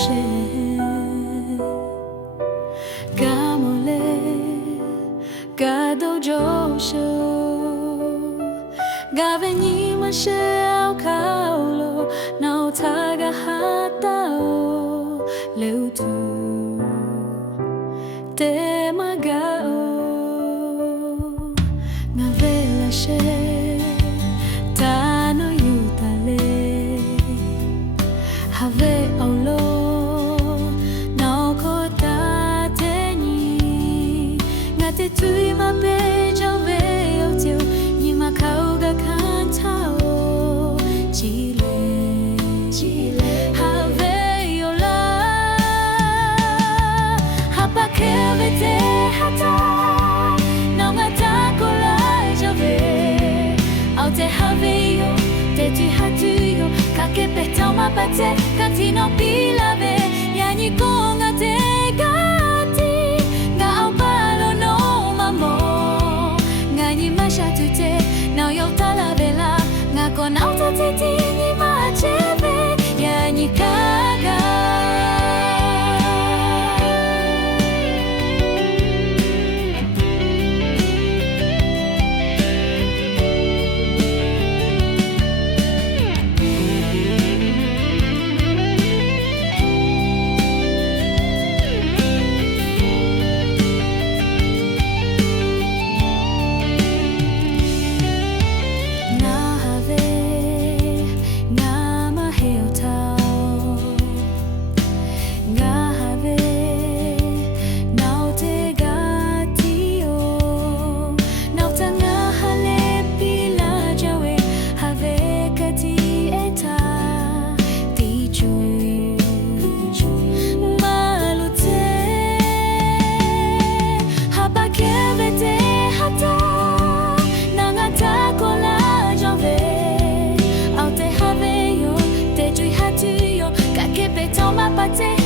she Gamole Gado Josho Gaveni Mashel Kaulo Now Taga Hatao Leutu Te Magao Navela she Tano Yutale Have Aulo Now Kota Teni Ngate Tui Mabeja Veotio Nima Kauga Kantao Chile Have Yola Hapa Kevete Hata Now Ngata Kola Jove Aute Have Yo Te Tu Hatu Yo Kake Petao Mapate Katino Pilave Yani Konga Te Gati Nga Au Palo No Mamo Ngani Mashatute Now Yo Talavela Nga Konauta Teti Ni Macheve Yani Kaga Pate